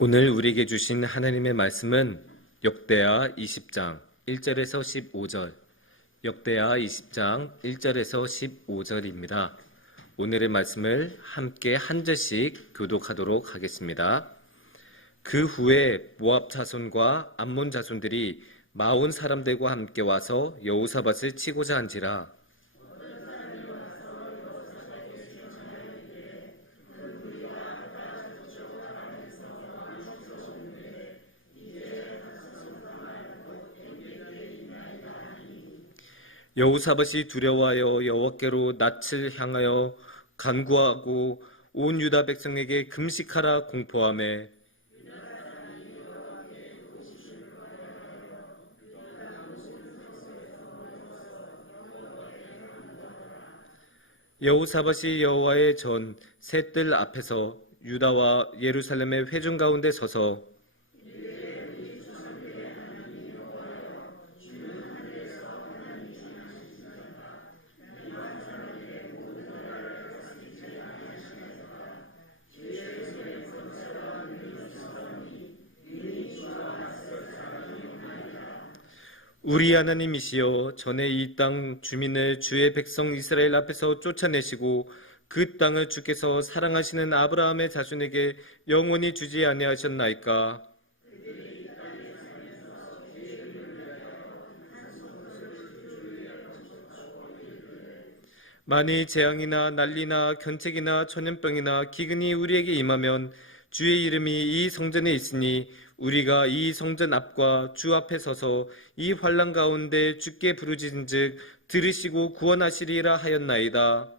오늘 우리에게 주신 하나님의 말씀은 역대하 20장 1절에서 15절, 역대하 20장 1절에서 15절입니다. 오늘의 말씀을 함께 한 절씩 교독하도록 하겠습니다. 그 후에 모압 자손과 암몬 자손들이 마온 사람들과 함께 와서 여호사밧을 치고자 한지라. 여호사밧이 두려워하여 여호와께로 낯을 향하여 간구하고 온 유다 백성에게 금식하라 공포하매 여호사밧이 여호와의 전 셋들 앞에서 유다와 예루살렘의 회중 가운데 서서 우리 하나님이시여, 전에 이 땅 주민을 주의 백성 이스라엘 앞에서 쫓아내시고 그 땅을 주께서 사랑하시는 아브라함의 자손에게 영원히 주지 아니하셨나이까. 만일 재앙이나 난리나 견책이나 전염병이나 기근이 우리에게 임하면 주의 이름이 이 성전에 있으니 우리가 이 성전 앞과 주 앞에 서서 이 환난 가운데 주께 부르짖은즉 들으시고 구원하시리라 하였나이다.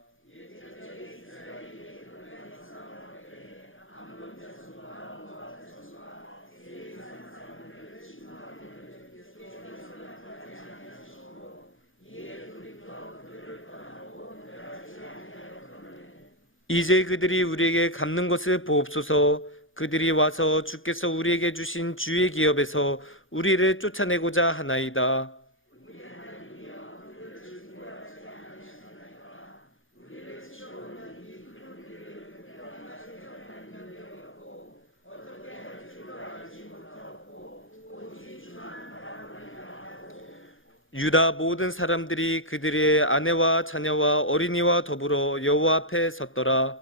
이제 그들이 우리에게 갚는 것을 보옵소서. 그들이 와서 주께서 우리에게 주신 주의 기업에서 우리를 쫓아내고자 하나이다. 유다 모든 사람들이 그들의 아내와 자녀와 어린이와 더불어 여호와 앞에 섰더라.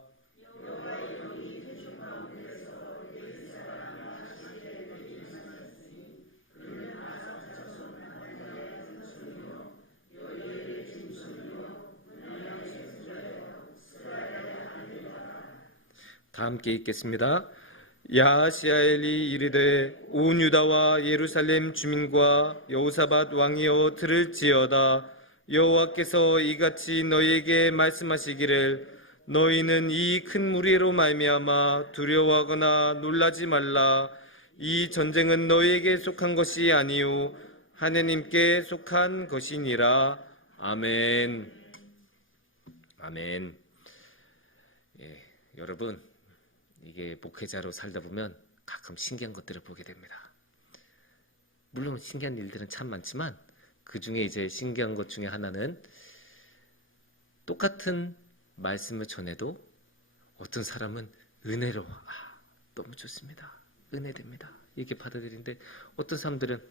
다 함께 읽겠습니다. 야하시아엘이 이르되 온 유다와 예루살렘 주민과 여호사밧 왕이여 들을지어다. 여호와께서 이같이 너희에게 말씀하시기를 너희는 이 큰 무리로 말미암아 두려워하거나 놀라지 말라. 이 전쟁은 너희에게 속한 것이 아니요 하느님께 속한 것이니라. 아멘. 아멘. 여러분, 이게 목회자로 살다 보면 가끔 신기한 것들을 보게 됩니다. 물론 신기한 일들은 참 많지만 그 중에 이제 신기한 것 중에 하나는 똑같은 말씀을 전해도 어떤 사람은 은혜로 너무 좋습니다. 은혜됩니다. 이렇게 받아들이는데 어떤 사람들은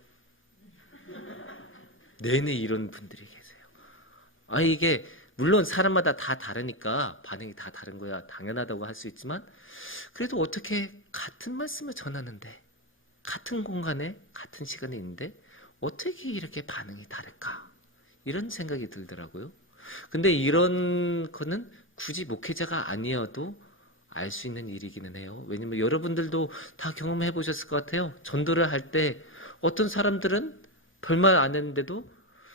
내내 이런 분들이 계세요. 이게 물론 사람마다 다 다르니까 반응이 다 다른 거야 당연하다고 할 수 있지만 그래도 어떻게 같은 말씀을 전하는데 같은 공간에 같은 시간에 있는데 어떻게 이렇게 반응이 다를까? 이런 생각이 들더라고요. 근데 이런 거는 굳이 목회자가 아니어도 알 수 있는 일이기는 해요. 왜냐면 여러분들도 다 경험해 보셨을 것 같아요. 전도를 할 때 어떤 사람들은 별말 안 했는데도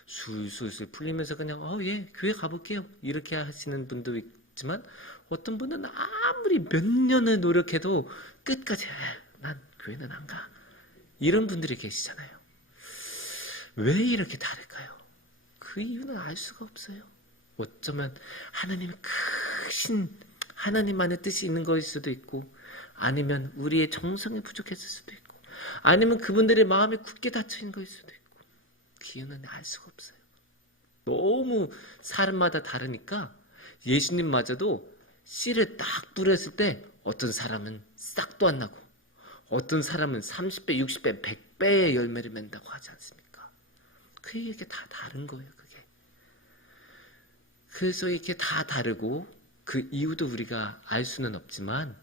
술술술 풀리면서 그냥 예, 교회 가볼게요 이렇게 하시는 분도 있지만 어떤 분은 아무리 몇 년을 노력해도 끝까지 난 교회는 안 가 이런 분들이 계시잖아요. 왜 이렇게 다를까요? 그 이유는 알 수가 없어요. 어쩌면 하나님의 크신 하나님만의 뜻이 있는 것일 수도 있고 아니면 우리의 정성이 부족했을 수도 있고 아니면 그분들의 마음이 굳게 닫혀있는 것일 수도 있고 그 이유는 알 수가 없어요. 너무 사람마다 다르니까 예수님마저도 씨를 딱 뿌렸을 때 어떤 사람은 싹도 안 나고 어떤 사람은 30배, 60배, 100배의 열매를 맺는다고 하지 않습니까? 이게 다 다른 거예요, 그게. 그래서 이게 다 다르고 그 이유도 우리가 알 수는 없지만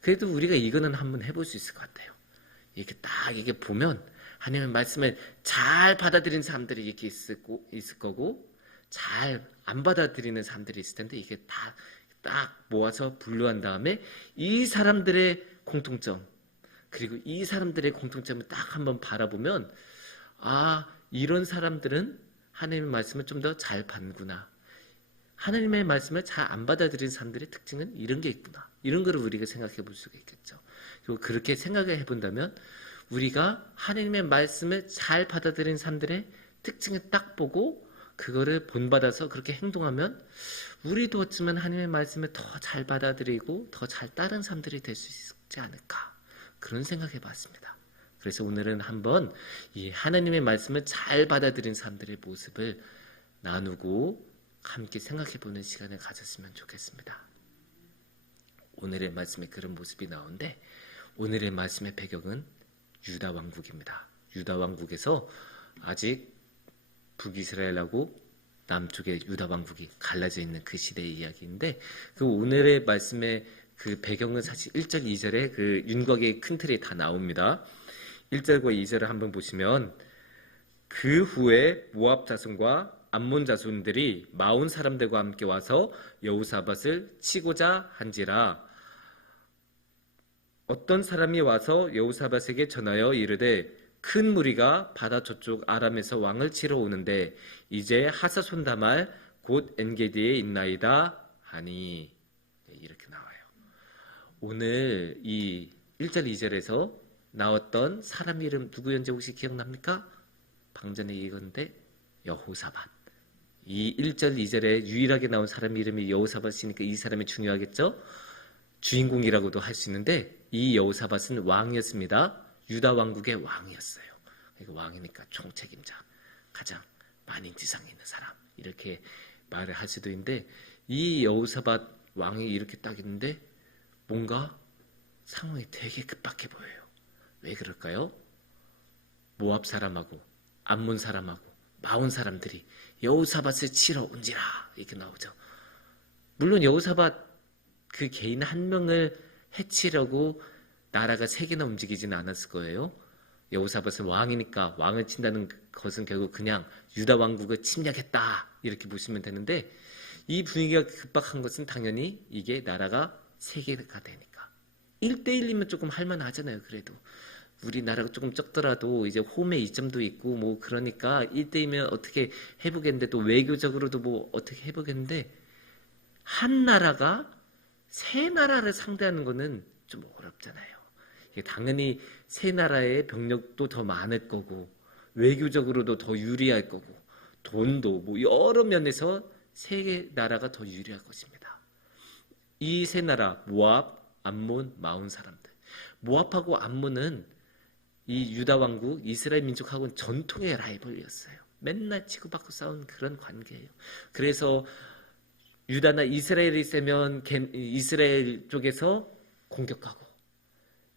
그래도 우리가 이거는 한번 해볼 수 있을 것 같아요. 이렇게 딱 이게 보면 하나님의 말씀을 잘 받아들이는 사람들이 이렇게 있을 거고 잘 안 받아들이는 사람들이 있을 텐데 이게 다 딱 모아서 분류한 다음에 이 사람들의 공통점 그리고 이 사람들의 공통점을 딱 한번 바라보면 이런 사람들은 하나님의 말씀을 좀 더 잘 받는구나. 하나님의 말씀을 잘 안 받아들이는 사람들의 특징은 이런 게 있구나. 이런 거를 우리가 생각해 볼 수가 있겠죠. 그리고 그렇게 생각을 해본다면 우리가 하나님의 말씀을 잘 받아들이는 사람들의 특징을 딱 보고 그거를 본받아서 그렇게 행동하면 우리도 어쩌면 하나님의 말씀을 더 잘 받아들이고 더 잘 따르는 사람들이 될 수 있지 않을까. 그런 생각해 봤습니다. 그래서 오늘은 한번 이 하나님의 말씀을 잘 받아들이는 사람들의 모습을 나누고 함께 생각해보는 시간을 가졌으면 좋겠습니다. 오늘의 말씀에 그런 모습이 나오는데 오늘의 말씀의 배경은 유다 왕국입니다. 유다 왕국에서 아직 북이스라엘하고 남쪽의 유다 왕국이 갈라져 있는 그 시대의 이야기인데 그 오늘의 말씀의 그 배경은 사실 1절, 2절에 그 윤곽의 큰 틀이 다 나옵니다. 1절과 2절을 한번 보시면 그 후에 모압 자손과 암몬 자손들이 마온 사람들과 함께 와서 여호사밧을 치고자 한지라. 어떤 사람이 와서 여호사밧에게 전하여 이르되 큰 무리가 바다 저쪽 아람에서 왕을 치러 오는데 이제 하사손다말 곧 엔게디에 있나이다 하니. 이렇게 나와요. 오늘 이 1절 2절에서 나왔던 사람 이름 누구였는지 혹시 기억납니까? 방전에 이건데 여호사밧. 이 1절 2절에 유일하게 나온 사람 이름이 여호사밧이니까 이 사람이 중요하겠죠? 주인공이라고도 할 수 있는데 이 여호사밧은 왕이었습니다. 유다 왕국의 왕이었어요. 그러니까 왕이니까 총책임자, 가장 만인 지상에 있는 사람 이렇게 말을 할 수도 있는데 이 여호사밧 왕이 이렇게 딱 있는데 뭔가 상황이 되게 급박해 보여요. 왜 그럴까요? 모압 사람하고 암몬 사람하고 마온 사람들이 여호사밧을 치러 온지라 이렇게 나오죠. 물론 여호사밧 그 개인 한 명을 해치려고 나라가 세 개나 움직이지는 않았을 거예요. 여호사밧은 왕이니까 왕을 친다는 것은 결국 그냥 유다 왕국을 침략했다 이렇게 보시면 되는데 이 분위기가 급박한 것은 당연히 이게 나라가 세 개가 되니까 1대1이면 조금 할만하잖아요. 그래도 우리나라가 조금 적더라도 이제 홈에 이점도 있고 뭐 그러니까 1대1이면 어떻게 해보겠는데 또 외교적으로도 뭐 어떻게 해보겠는데 한 나라가 세 나라를 상대하는 거는 좀 어렵잖아요. 당연히 세 나라의 병력도 더 많을 거고 외교적으로도 더 유리할 거고 돈도 뭐 여러 면에서 세 나라가 더 유리할 것입니다. 이 세 나라 모압, 암몬, 마온 사람들. 모압하고 암몬은 이 유다 왕국, 이스라엘 민족하고는 전통의 라이벌이었어요. 맨날 치고받고 싸운 그런 관계예요. 그래서 유다나 이스라엘이 세면 이스라엘 쪽에서 공격하고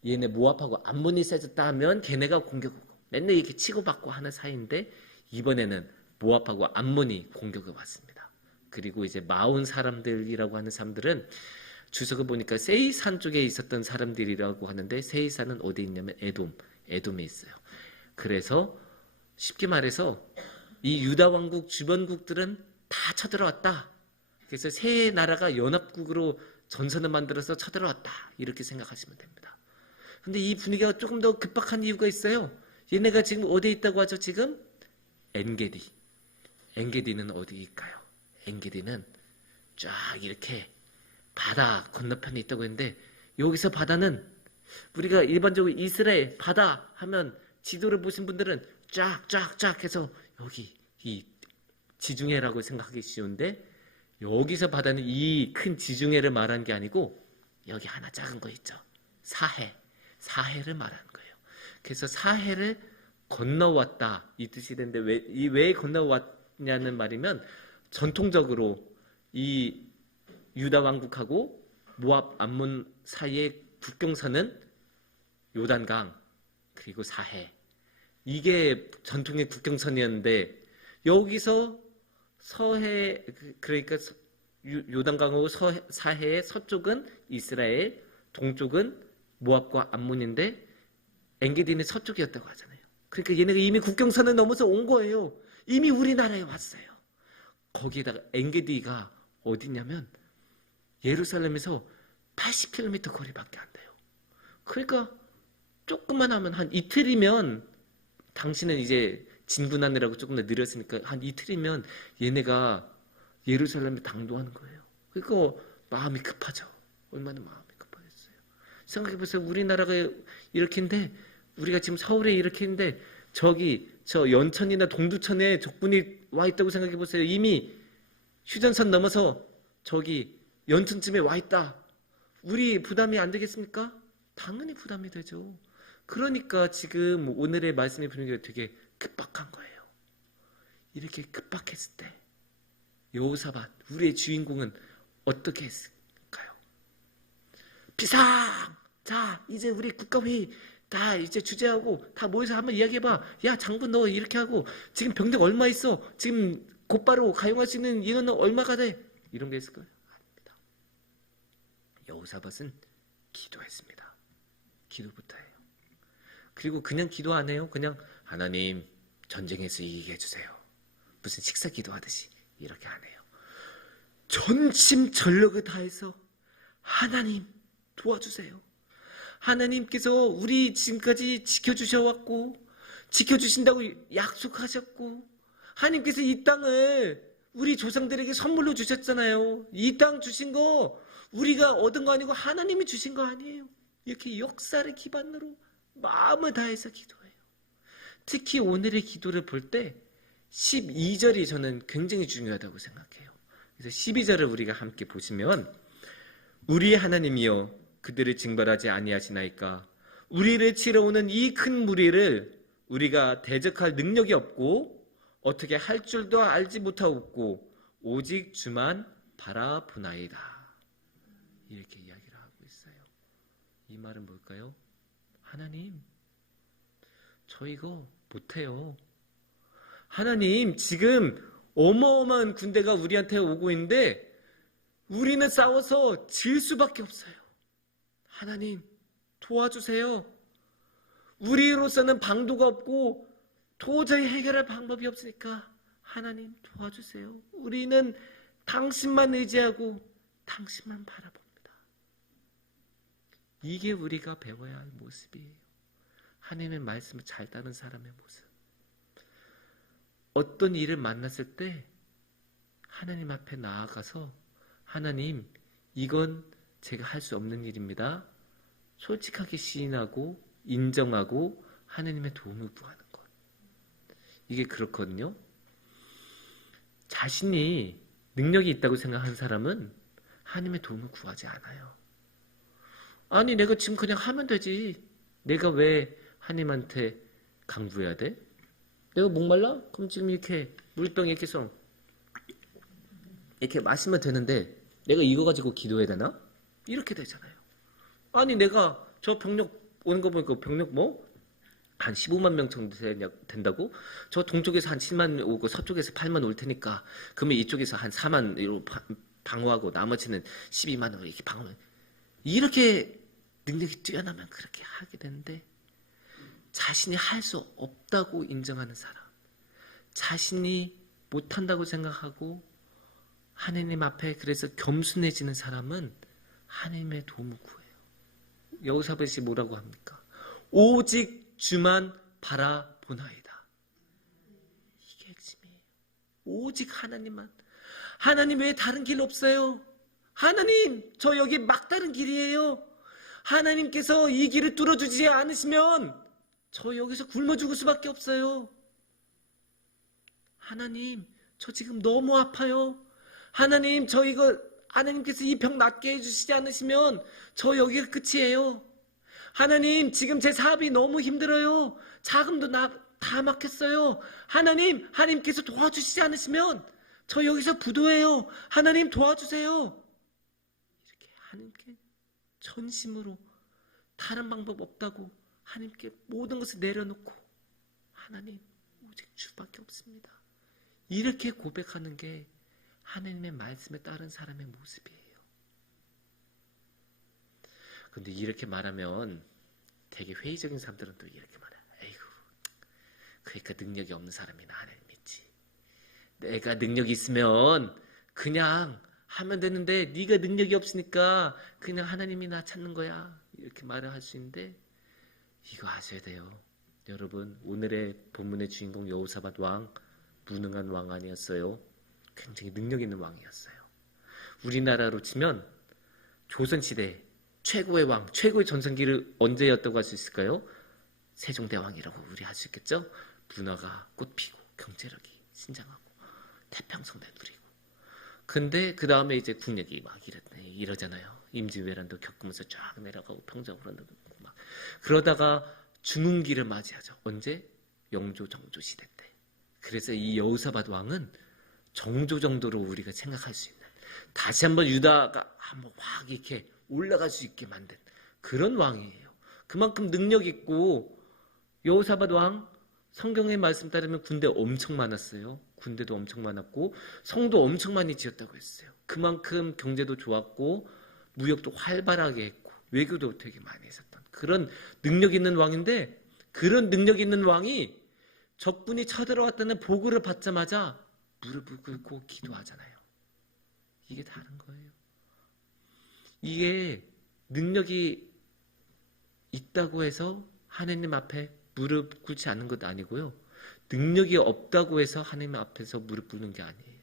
얘네 모압하고 암몬이 세졌다 하면 걔네가 공격하고 맨날 이렇게 치고받고 하는 사이인데 이번에는 모압하고 암몬이 공격을 받습니다. 그리고 이제 마온 사람들이라고 하는 사람들은 주석을 보니까 세이산 쪽에 있었던 사람들이라고 하는데 세이산은 어디 있냐면 에돔에 있어요. 그래서 쉽게 말해서 이 유다 왕국 주변국들은 다 쳐들어왔다. 그래서 세 나라가 연합국으로 전선을 만들어서 쳐들어왔다. 이렇게 생각하시면 됩니다. 근데 이 분위기가 조금 더 급박한 이유가 있어요. 얘네가 지금 어디에 있다고 하죠? 지금 엔게디. 엔게디는 어디일까요? 엔게디는 쫙 이렇게 바다 건너편에 있다고 했는데 여기서 바다는 우리가 일반적으로 이스라엘 바다 하면 지도를 보신 분들은 쫙쫙쫙 해서 여기 이 지중해라고 생각하기 쉬운데 여기서 바다는 이 큰 지중해를 말하는 게 아니고 여기 하나 작은 거 있죠. 사해를 말하는 거예요. 그래서 사해를 건너왔다 이 뜻이 되는데 왜 건너왔냐는 말이면 전통적으로 이 유다 왕국하고 모압 암몬 사이의 국경선은 요단강 그리고 사해, 이게 전통의 국경선이었는데 여기서 서해, 그러니까 요단강하고 사해의 서쪽은 이스라엘, 동쪽은 모압과 암몬인데 엔게디는 서쪽이었다고 하잖아요. 그러니까 얘네가 이미 국경선을 넘어서 온 거예요. 이미 우리나라에 왔어요. 거기에다가 엔게디가 어디냐면 예루살렘에서 80km 거리밖에 안 돼요. 그러니까 조금만 하면 한 이틀이면, 당신은 이제 진군하느라고 조금 더 느렸으니까 한 이틀이면 얘네가 예루살렘에 당도하는 거예요. 그러니까 마음이 급하죠. 얼마나 마음이 급하겠어요. 생각해보세요. 우리나라가 이렇게인데, 우리가 지금 서울에 이렇게인데 저기 저 연천이나 동두천에 적군이 와 있다고 생각해보세요. 이미 휴전선 넘어서 저기 연천쯤에 와 있다. 우리 부담이 안 되겠습니까? 당연히 부담이 되죠. 그러니까 지금 오늘의 말씀의 분위기가 되게 급박한 거예요. 이렇게 급박했을 때 여호사밧, 우리의 주인공은 어떻게 했을까요? 비상! 자, 이제 우리 국가회의 다 이제 주재하고 다 모여서 한번 이야기해봐. 야, 장군 너 이렇게 하고 지금 병력 얼마 있어? 지금 곧바로 가용할 수 있는 인원은 얼마가 돼? 이런 게 있을까요? 아닙니다. 여호사밧은 기도했습니다. 기도부터 해요. 그리고 그냥 기도 안 해요. 그냥 하나님 전쟁에서 이기게 해주세요. 무슨 식사 기도하듯이 이렇게 안 해요. 전심전력을 다해서 하나님 도와주세요. 하나님께서 우리 지금까지 지켜주셔왔고 지켜주신다고 약속하셨고, 하나님께서 이 땅을 우리 조상들에게 선물로 주셨잖아요. 이 땅 주신 거 우리가 얻은 거 아니고 하나님이 주신 거 아니에요. 이렇게 역사를 기반으로 마음을 다해서 기도해요. 특히 오늘의 기도를 볼 때 12절이 저는 굉장히 중요하다고 생각해요. 그래서 12절을 우리가 함께 보시면, 우리의 하나님이여 그들을 징벌하지 아니하시나이까. 우리를 치러 오는 이 큰 무리를 우리가 대적할 능력이 없고 어떻게 할 줄도 알지 못하고 오직 주만 바라보나이다. 이렇게 이야기를 하고 있어요. 이 말은 뭘까요? 하나님, 저 이거 못해요. 하나님, 지금 어마어마한 군대가 우리한테 오고 있는데 우리는 싸워서 질 수밖에 없어요. 하나님, 도와주세요. 우리로서는 방도가 없고 도저히 해결할 방법이 없으니까 하나님 도와주세요. 우리는 당신만 의지하고 당신만 바라봅니다. 이게 우리가 배워야 할 모습이에요. 하나님의 말씀을 잘 따르는 사람의 모습. 어떤 일을 만났을 때 하나님 앞에 나아가서 하나님, 이건 제가 할 수 없는 일입니다. 솔직하게 시인하고 인정하고 하나님의 도움을 구하는 것. 이게 그렇거든요. 자신이 능력이 있다고 생각하는 사람은 하나님의 도움을 구하지 않아요. 아니, 내가 지금 그냥 하면 되지. 내가 왜 하나님한테 강구해야 돼? 내가 목말라? 그럼 지금 이렇게 물병에 이렇게 해서 이렇게 마시면 되는데 내가 이거 가지고 기도해야 되나? 이렇게 되잖아요. 아니, 내가 저 병력 오는 거 보니까 병력 한 15만 명 정도 된다고? 저 동쪽에서 한 7만 오고 서쪽에서 8만 올 테니까 그러면 이쪽에서 한 4만 방어하고 나머지는 12만으로 이렇게 방어하면, 이렇게 능력이 뛰어나면 그렇게 하게 되는데, 자신이 할 수 없다고 인정하는 사람, 자신이 못한다고 생각하고 하나님 앞에 그래서 겸손해지는 사람은 하나님의 도움을 구해요. 여호사밧이 뭐라고 합니까? 오직 주만 바라보나이다. 이게 핵심이에요. 오직 하나님만. 하나님 외에 다른 길 없어요. 하나님, 저 여기 막다른 길이에요. 하나님께서 이 길을 뚫어주지 않으시면 저 여기서 굶어 죽을 수밖에 없어요. 하나님, 저 지금 너무 아파요. 하나님, 하나님께서 이 병 낫게 해주시지 않으시면 저 여기가 끝이에요. 하나님, 지금 제 사업이 너무 힘들어요. 자금도 다 막혔어요. 하나님께서 도와주시지 않으시면 저 여기서 부도해요. 하나님 도와주세요. 이렇게 하나님께 전심으로 다른 방법 없다고 하나님께 모든 것을 내려놓고 하나님 오직 주밖에 없습니다. 이렇게 고백하는 게 하나님의 말씀에 따른 사람의 모습이에요. 근데 이렇게 말하면 되게 회의적인 사람들은 또 이렇게 말해요. 에이구, 그러니까 능력이 없는 사람이나 하나님 믿지. 내가 능력이 있으면 그냥 하면 되는데 네가 능력이 없으니까 그냥 하나님이 나 찾는 거야. 이렇게 말을 할 수 있는데 이거 아셔야 돼요. 여러분, 오늘의 본문의 주인공 여호사밧 왕, 무능한 왕 아니었어요. 굉장히 능력 있는 왕이었어요. 우리나라로 치면 조선시대 최고의 왕, 최고의 전성기를 언제였다고 할 수 있을까요? 세종대왕이라고 우리 할 수 있겠죠? 문화가 꽃피고 경제력이 신장하고 태평성대 누리고. 근데 그 다음에 이제 국력이 막 이러잖아요. 임진왜란도 겪으면서 쫙 내려가고 평정으로 막 그러다가 중흥기를 맞이하죠. 언제? 영조 정조 시대 때. 그래서 이 여호사밧 왕은 정조 정도로 우리가 생각할 수 있는, 다시 한번 유다가 한번 확 이렇게 올라갈 수 있게 만든 그런 왕이에요. 그만큼 능력 있고, 여호사밧 왕 성경의 말씀 따르면 군대 엄청 많았어요. 군대도 엄청 많았고 성도 엄청 많이 지었다고 했어요. 그만큼 경제도 좋았고 무역도 활발하게 했고 외교도 되게 많이 했었던 그런 능력 있는 왕인데, 그런 능력 있는 왕이 적군이 쳐들어왔다는 보고를 받자마자 무릎을 꿇고 기도하잖아요. 이게 다른 거예요. 이게 능력이 있다고 해서 하나님 앞에 무릎 꿇지 않는 것 아니고요. 능력이 없다고 해서 하나님 앞에서 무릎 꿇는 게 아니에요.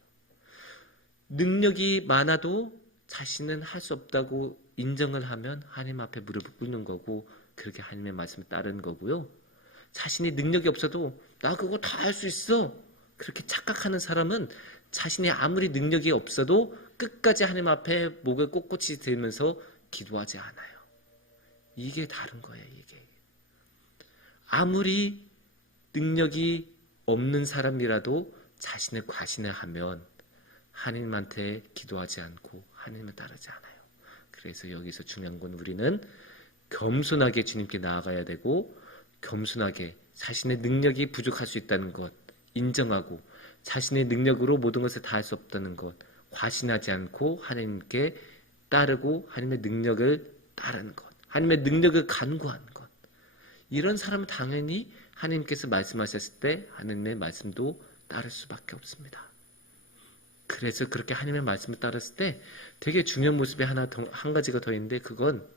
능력이 많아도 자신은 할 수 없다고 인정을 하면 하나님 앞에 무릎을 꿇는 거고, 그렇게 하나님의 말씀을 따르는 거고요. 자신이 능력이 없어도 나 그거 다 할 수 있어, 그렇게 착각하는 사람은 자신이 아무리 능력이 없어도 끝까지 하나님 앞에 목을 꼿꼿이 들면서 기도하지 않아요. 이게 다른 거예요. 이게 아무리 능력이 없는 사람이라도 자신을 과신을 하면 하나님한테 기도하지 않고 하나님을 따르지 않아요. 그래서 여기서 중요한 건 우리는 겸손하게 주님께 나아가야 되고, 겸손하게 자신의 능력이 부족할 수 있다는 것 인정하고, 자신의 능력으로 모든 것을 다 할 수 없다는 것 과신하지 않고 하나님께 따르고 하나님의 능력을 따르는 것, 하나님의 능력을 간구하는 것. 이런 사람은 당연히 하나님께서 말씀하셨을 때 하나님의 말씀도 따를 수밖에 없습니다. 그래서 그렇게 하나님의 말씀을 따랐을 때 되게 중요한 모습이 한 가지가 더 있는데, 그건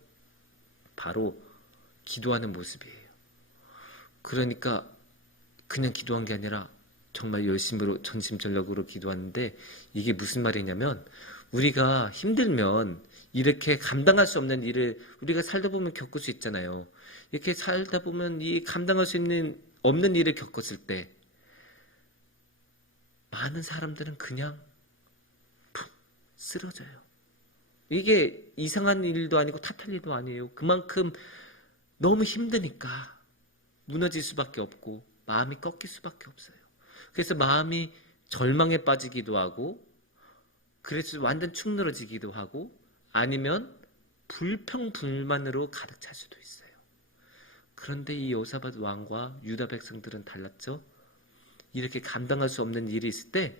바로 기도하는 모습이에요. 그러니까 그냥 기도한 게 아니라 정말 열심으로 전심전력으로 기도하는데, 이게 무슨 말이냐면, 우리가 힘들면 이렇게 감당할 수 없는 일을 우리가 살다 보면 겪을 수 있잖아요. 이렇게 살다 보면 이 감당할 수 없는 일을 겪었을 때 많은 사람들은 그냥 푹 쓰러져요. 이게 이상한 일도 아니고 탓할 일도 아니에요. 그만큼 너무 힘드니까 무너질 수밖에 없고 마음이 꺾일 수밖에 없어요. 그래서 마음이 절망에 빠지기도 하고, 그래서 완전 축 늘어지기도 하고, 아니면 불평불만으로 가득 찰 수도 있어요. 그런데 이 여호사밧 왕과 유다 백성들은 달랐죠. 이렇게 감당할 수 없는 일이 있을 때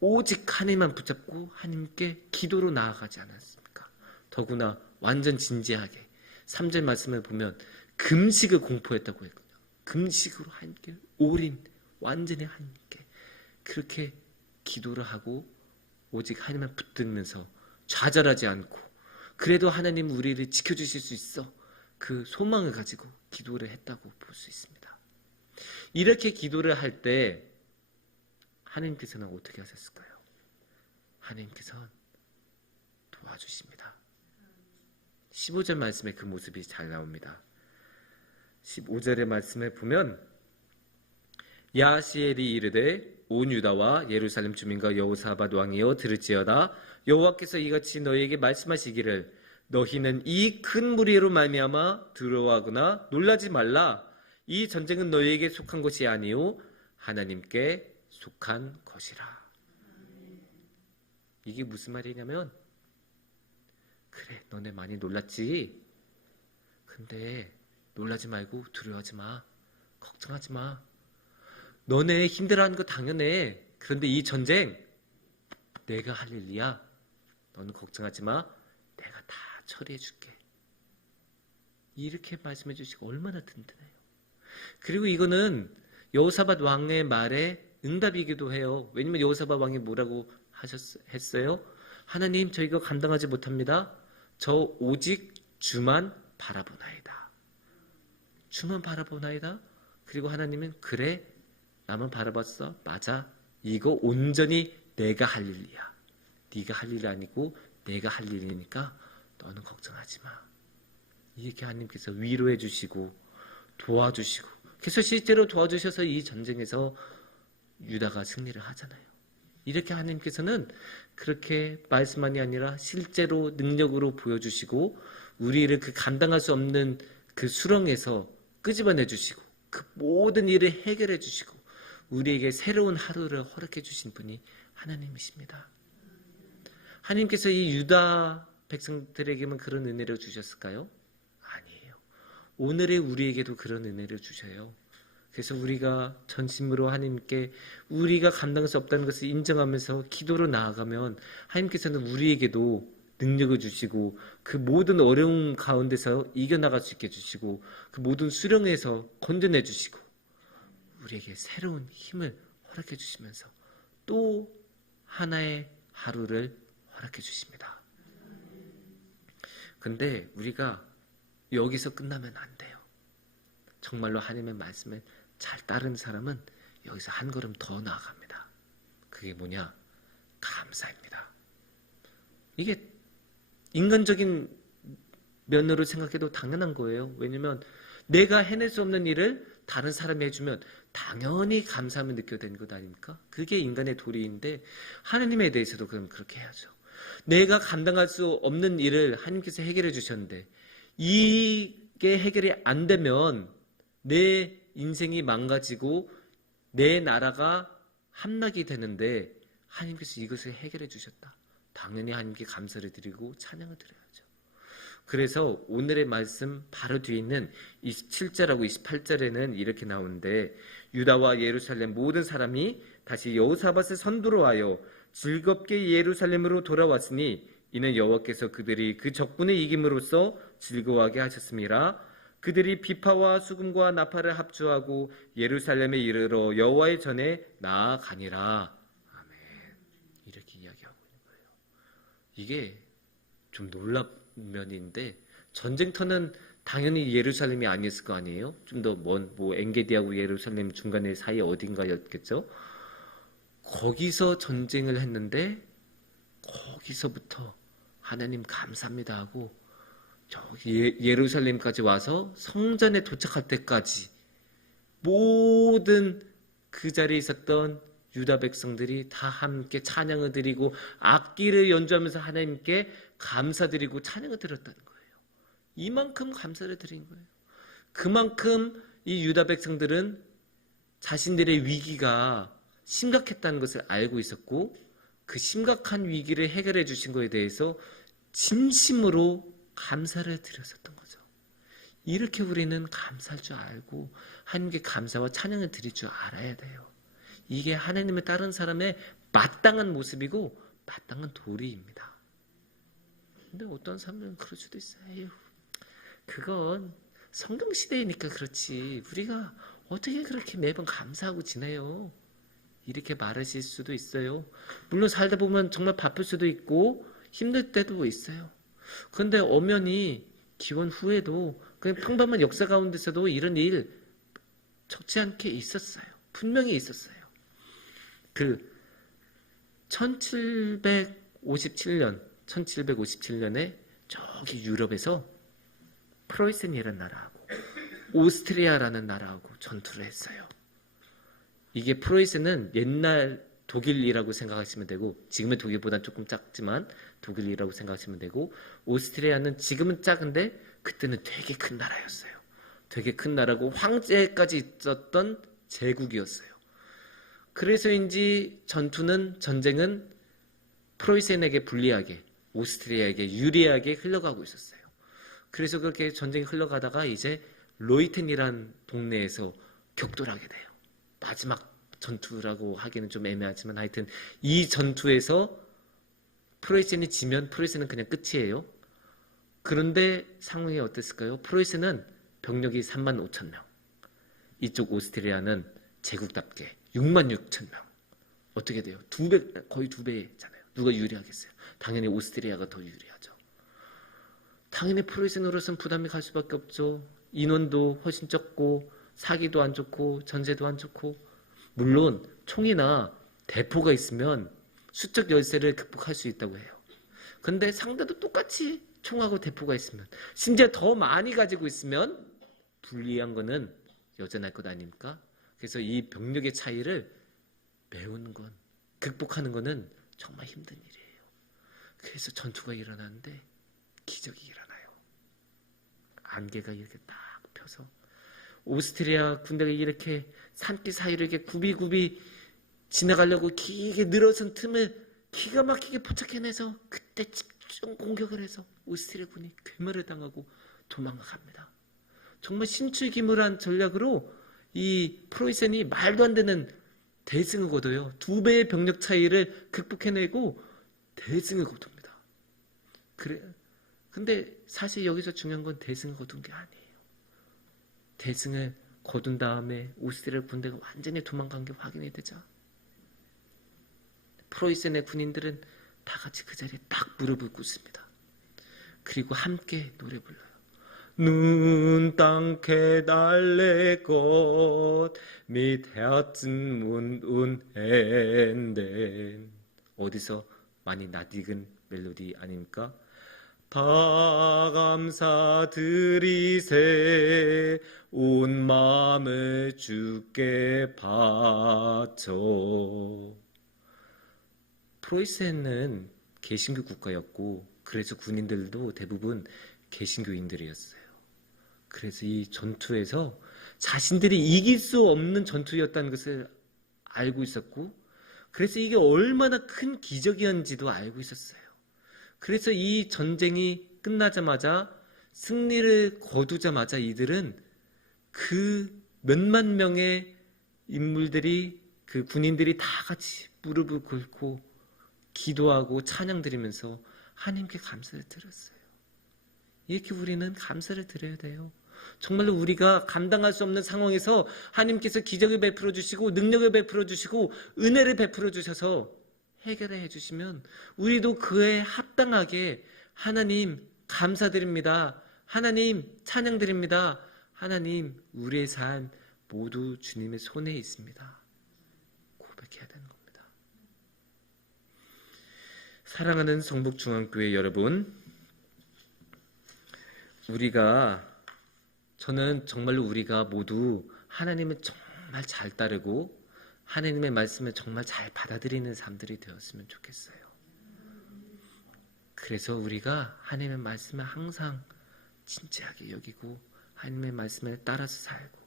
오직 하나님만 붙잡고 하나님께 기도로 나아가지 않았습니까? 더구나 완전 진지하게 3절 말씀을 보면 금식을 공포했다고 했거든요. 금식으로 하나님께 올인, 완전히 하나님께 그렇게 기도를 하고 오직 하나님만 붙들면서 좌절하지 않고, 그래도 하나님 우리를 지켜주실 수 있어, 그 소망을 가지고 기도를 했다고 볼 수 있습니다. 이렇게 기도를 할 때 하나님께서는 어떻게 하셨을까요? 하나님께서는 도와주십니다. 15절 말씀에 그 모습이 잘 나옵니다. 15절의 말씀에 보면 야하시엘이 이르되 온 유다와 예루살렘 주민과 여호사밧 왕이여 들을지어다. 여호와께서 이같이 너희에게 말씀하시기를 너희는 이 큰 무리로 말미암아 두려워하거나 놀라지 말라. 이 전쟁은 너희에게 속한 것이 아니요 하나님께 속한 것이라. 이게 무슨 말이냐면, 그래 너네 많이 놀랐지? 근데 놀라지 말고 두려워하지 마. 걱정하지 마. 너네 힘들어하는 거 당연해. 그런데 이 전쟁 내가 할 일이야. 너는 걱정하지 마. 내가 다 처리해 줄게. 이렇게 말씀해 주시고 얼마나 든든해요. 그리고 이거는 여호사밧 왕의 말에 응답이기도 해요. 왜냐면 여호사밧 왕이 뭐라고 했어요? 하나님, 저희가 감당하지 못합니다. 저 오직 주만 바라보나이다. 주만 바라보나이다. 그리고 하나님은 그래, 나만 바라봤어. 맞아. 이거 온전히 내가 할 일이야. 네가 할 일이 아니고 내가 할 일이니까 너는 걱정하지 마. 이렇게 하나님께서 위로해 주시고 도와주시고, 그래서 실제로 도와주셔서 이 전쟁에서 유다가 승리를 하잖아요. 이렇게 하나님께서는 그렇게 말씀만이 아니라 실제로 능력으로 보여주시고 우리를 그 감당할 수 없는 그 수렁에서 끄집어내 주시고 그 모든 일을 해결해 주시고 우리에게 새로운 하루를 허락해 주신 분이 하나님이십니다. 하나님께서 이 유다 백성들에게만 그런 은혜를 주셨을까요? 아니에요. 오늘의 우리에게도 그런 은혜를 주셔요. 그래서 우리가 전심으로 하나님께 우리가 감당할 수 없다는 것을 인정하면서 기도로 나아가면 하나님께서는 우리에게도 능력을 주시고 그 모든 어려움 가운데서 이겨나갈 수 있게 해주시고 그 모든 수렁에서 건져내 주시고 우리에게 새로운 힘을 허락해 주시면서 또 하나의 하루를 허락해 주십니다. 근데 우리가 여기서 끝나면 안 돼요. 정말로 하나님의 말씀을 잘 따르는 사람은 여기서 한 걸음 더 나아갑니다. 그게 뭐냐? 감사입니다. 이게 인간적인 면으로 생각해도 당연한 거예요. 왜냐면 내가 해낼 수 없는 일을 다른 사람이 해주면 당연히 감사함을 느껴야 되는 것 아닙니까? 그게 인간의 도리인데 하나님에 대해서도 그럼 그렇게 해야죠. 내가 감당할 수 없는 일을 하나님께서 해결해 주셨는데 이게 해결이 안 되면 내 인생이 망가지고 내 나라가 함락이 되는데 하나님께서 이것을 해결해 주셨다. 당연히 하나님께 감사를 드리고 찬양을 드려야죠. 그래서 오늘의 말씀 바로 뒤에 있는 27절하고 28절에는 이렇게 나오는데 유다와 예루살렘 모든 사람이 다시 여호사밧을 선두로 하여 즐겁게 예루살렘으로 돌아왔으니 이는 여호와께서 그들이 그 적군을 이김으로써 즐거워하게 하셨음이라. 그들이 비파와 수금과 나팔을 합주하고 예루살렘에 이르러 여호와의 전에 나아가니라. 아멘. 이렇게 이야기하고 있는 거예요. 이게 좀 놀랍 면인데 전쟁터는 당연히 예루살렘이 아니었을 거 아니에요? 좀 더 먼 엔게디하고 예루살렘 중간에 사이 어딘가였겠죠? 거기서 전쟁을 했는데 거기서부터 하나님 감사합니다 하고 저기 예루살렘까지 와서 성전에 도착할 때까지 모든 그 자리에 있었던 유다 백성들이 다 함께 찬양을 드리고 악기를 연주하면서 하나님께 감사드리고 찬양을 드렸다는 거예요. 이만큼 감사를 드린 거예요. 그만큼 이 유다 백성들은 자신들의 위기가 심각했다는 것을 알고 있었고 그 심각한 위기를 해결해 주신 것에 대해서 진심으로 감사를 드렸었던 거죠. 이렇게 우리는 감사할 줄 알고 하나님께 감사와 찬양을 드릴 줄 알아야 돼요. 이게 하나님을 따르는 사람의 마땅한 모습이고 마땅한 도리입니다. 근데 어떤 사람들은 그럴 수도 있어요. 에휴, 그건 성경시대이니까 그렇지 우리가 어떻게 그렇게 매번 감사하고 지내요? 이렇게 말하실 수도 있어요. 물론 살다 보면 정말 바쁠 수도 있고 힘들 때도 있어요. 그런데 엄연히 기원 후에도 그냥 평범한 역사 가운데서도 이런 일 적지 않게 있었어요. 분명히 있었어요. 그 1757년에 저기 유럽에서 프로이센이라는 나라하고 오스트리아라는 나라하고 전투를 했어요. 이게 프로이센은 옛날 독일이라고 생각하시면 되고 지금의 독일보다는 조금 작지만 독일이라고 생각하시면 되고 오스트리아는 지금은 작은데 그때는 되게 큰 나라였어요. 되게 큰 나라고 황제까지 있었던 제국이었어요. 그래서인지 전쟁은 프로이센에게 불리하게 오스트리아에게 유리하게 흘러가고 있었어요. 그래서 그렇게 전쟁이 흘러가다가 이제 로이텐이란 동네에서 격돌하게 돼요. 마지막 전투라고 하기는 좀 애매하지만 하여튼 이 전투에서 프로이센이 지면 프로이센은 그냥 끝이에요. 그런데 상황이 어땠을까요? 프로이센은 병력이 35,000명, 이쪽 오스트리아는 제국답게 66,000명. 어떻게 돼요? 거의 두 배잖아요. 누가 유리하겠어요? 당연히 오스트리아가 더 유리하죠. 당연히 프로이센으로서는 부담이 갈 수밖에 없죠. 인원도 훨씬 적고 사기도 안 좋고 전제도 안 좋고, 물론 총이나 대포가 있으면 수적 열세를 극복할 수 있다고 해요. 근데 상대도 똑같이 총하고 대포가 있으면, 심지어 더 많이 가지고 있으면 불리한 거는 여전할 것 아닙니까? 그래서 이 병력의 차이를 메우는 건, 극복하는 거는 정말 힘든 일이에요. 그래서 전투가 일어나는데 기적이 일어나요. 안개가 이렇게 딱 펴서 오스트리아 군대가 이렇게 산길 사이를 이렇게 굽이굽이 지나가려고 길게 늘어선 틈을 기가 막히게 포착해내서 그때 집중 공격을 해서 오스트리아 군이 괴멸을 당하고 도망갑니다. 정말 신출기물한 전략으로 이 프로이센이 말도 안 되는 대승을 거둬요. 2배의 병력 차이를 극복해내고 대승을 거둡니다. 근데 사실 여기서 중요한 건 대승을 거둔 게 아니에요. 대승을 거둔 다음에 오스트리아 군대가 완전히 도망간 게 확인이 되자 프로이센의 군인들은 다 같이 그 자리에 딱 무릎을 꿇습니다. 그리고 함께 노래 불러요. Nun danke alle Gott mit Herzen, Mund und Händen. 어디서 많이 낯익은 멜로디 아닙니까? 다 감사드리세 온 마음을 주께 바쳐. 프로이센은 개신교 국가였고 그래서 군인들도 대부분 개신교인들이었어요. 그래서 이 전투에서 자신들이 이길 수 없는 전투였다는 것을 알고 있었고, 그래서 이게 얼마나 큰 기적이었는지도 알고 있었어요. 그래서 이 전쟁이 끝나자마자, 승리를 거두자마자 이들은 그 몇만 명의 인물들이, 그 군인들이 다 같이 무릎을 꿇고 기도하고 찬양 드리면서 하나님께 감사를 드렸어요. 이렇게 우리는 감사를 드려야 돼요. 정말로 우리가 감당할 수 없는 상황에서 하나님께서 기적을 베풀어 주시고 능력을 베풀어 주시고 은혜를 베풀어 주셔서 해결해 주시면 우리도 그에 합당하게 하나님 감사드립니다. 하나님 찬양드립니다. 하나님 우리의 삶 모두 주님의 손에 있습니다. 고백해야 되는 겁니다. 사랑하는 성북중앙교회 여러분, 저는 정말로 우리가 모두 하나님을 정말 잘 따르고 하나님의 말씀을 정말 잘 받아들이는 사람들이 되었으면 좋겠어요. 그래서 우리가 하나님의 말씀을 항상 진지하게 여기고 하나님의 말씀을 따라서 살고,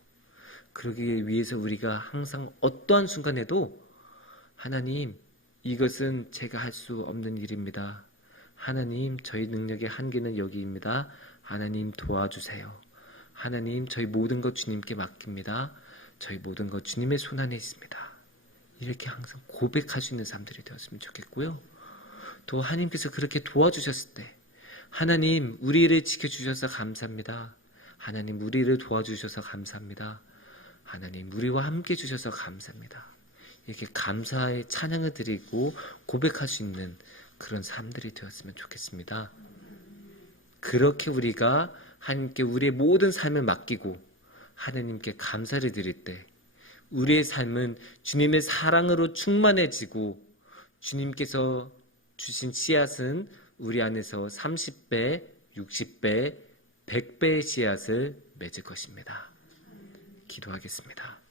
그러기 위해서 우리가 항상 어떠한 순간에도 하나님, 이것은 제가 할 수 없는 일입니다. 하나님, 저희 능력의 한계는 여기입니다. 하나님 도와주세요. 하나님, 저희 모든 것 주님께 맡깁니다. 저희 모든 것 주님의 손 안에 있습니다. 이렇게 항상 고백할 수 있는 사람들이 되었으면 좋겠고요. 또 하나님께서 그렇게 도와주셨을 때, 하나님 우리를 지켜주셔서 감사합니다. 하나님 우리를 도와주셔서 감사합니다. 하나님 우리와 함께 주셔서 감사합니다. 이렇게 감사의 찬양을 드리고 고백할 수 있는 그런 삶들이 되었으면 좋겠습니다. 그렇게 우리가 하나님께 우리의 모든 삶을 맡기고 하나님께 감사를 드릴 때 우리의 삶은 주님의 사랑으로 충만해지고 주님께서 주신 씨앗은 우리 안에서 30배, 60배, 100배의 씨앗을 맺을 것입니다. 기도하겠습니다.